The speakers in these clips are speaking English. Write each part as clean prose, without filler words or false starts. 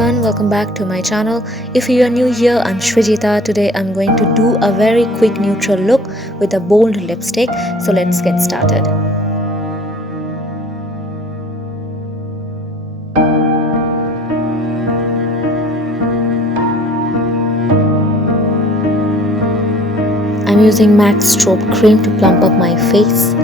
everyone, welcome back to my channel. If you are new here, I'm Sreejita. Today I'm going to do a very quick neutral look with a bold lipstick. So let's get started. I'm using MAC Strobe Cream to plump up my face.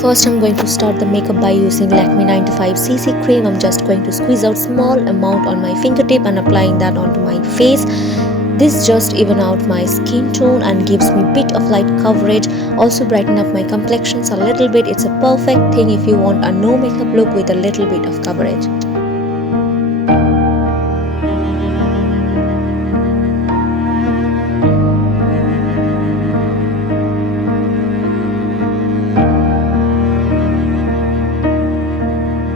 First, I'm going to start the makeup by using Lakme 95cc cream. I'm just going to squeeze out small amount on my fingertip and applying that onto my face. This just even out my skin tone and gives me bit of light coverage. Also brighten up my complexions a little bit. It's a perfect thing if you want a no makeup look with a little bit of coverage.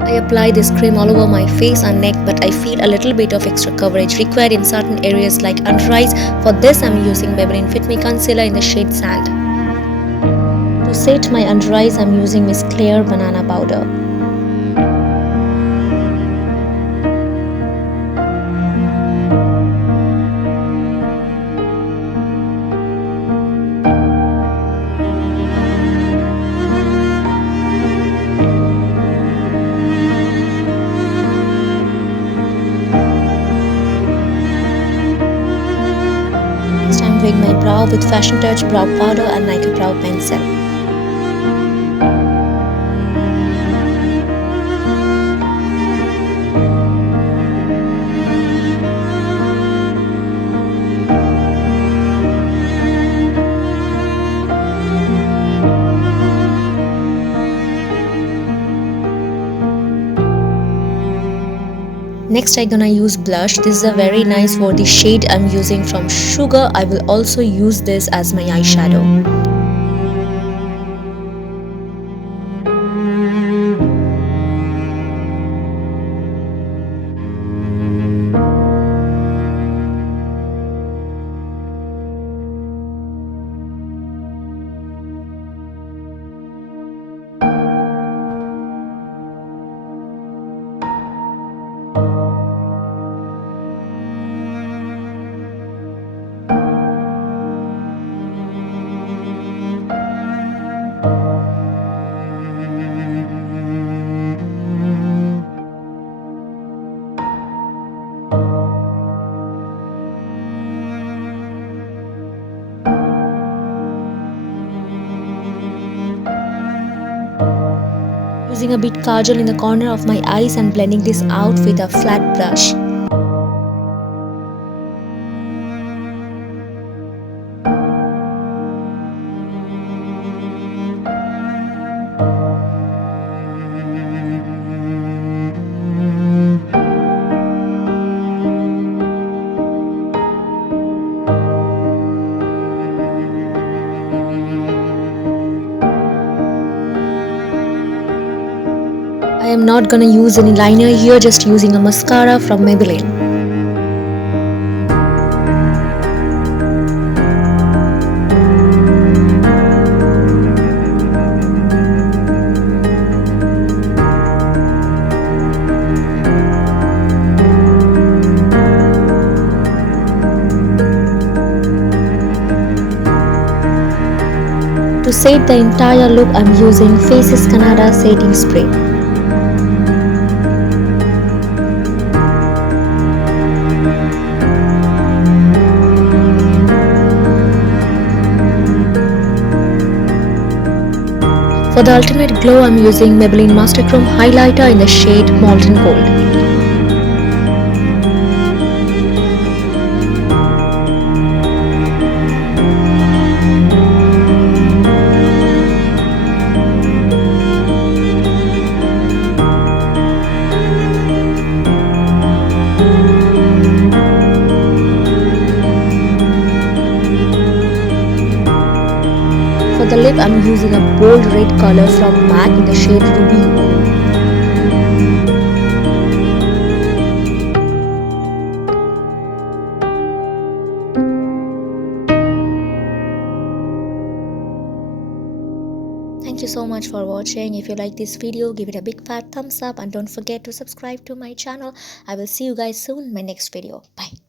I apply this cream all over my face and neck, but I feel a little bit of extra coverage required in certain areas like under eyes. For this, I'm using Maybelline Fit Me Concealer in the shade Sand. To set my under eyes, I'm using Miss Clear Banana Powder. I'm doing my brow with Fashion Touch Brow Powder and Nykaa Brow Pencil. Next, I'm gonna use blush. This is a very nice for the shade I'm using from Sugar. I will also use this as my eyeshadow. Using a bit Kajal in the corner of my eyes and blending this out with a flat brush. I am not gonna use any liner here, just using a mascara from Maybelline. To set the entire look, I'm using Faces Canada Setting Spray. For the ultimate glow, I'm using Maybelline Master Chrome Highlighter in the shade Molten Gold. For the lip, I'm using a bold red color from MAC in the shade Ruby. you so much for watching. If you like this video, give it a big fat thumbs up and don't forget to subscribe to my channel. I will see you guys soon in my next video. Bye.